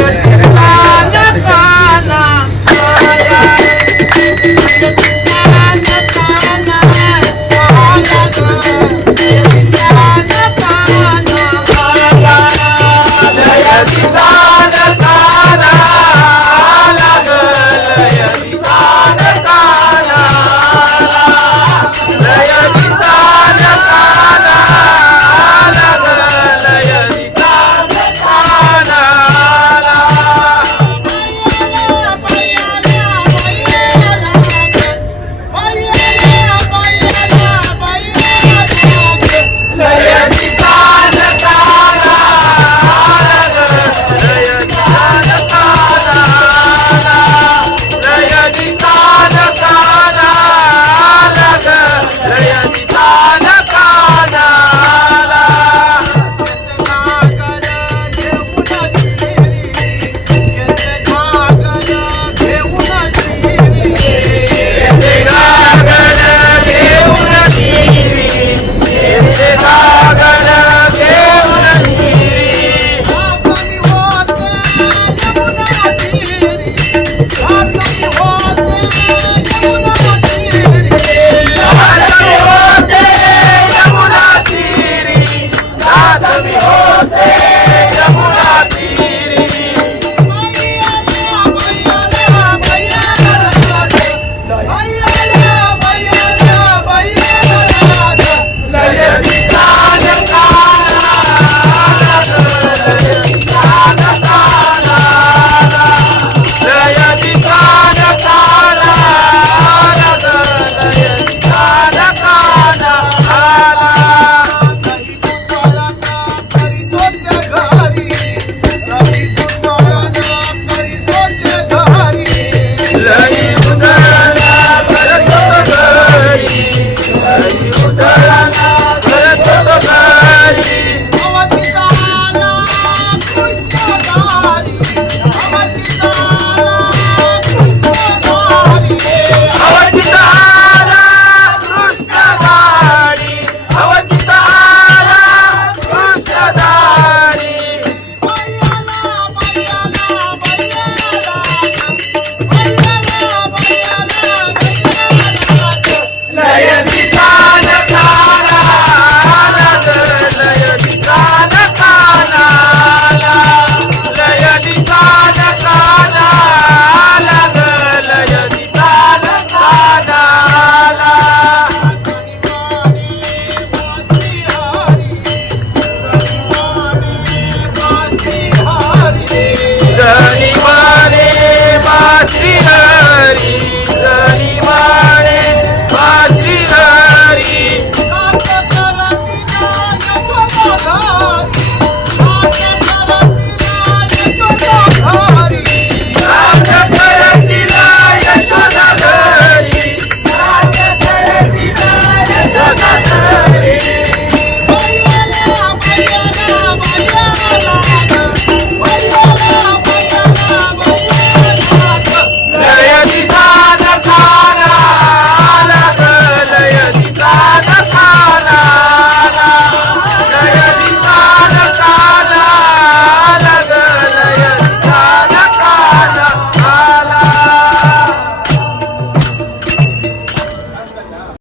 Yeah. Oh. Hallelujah. Kalima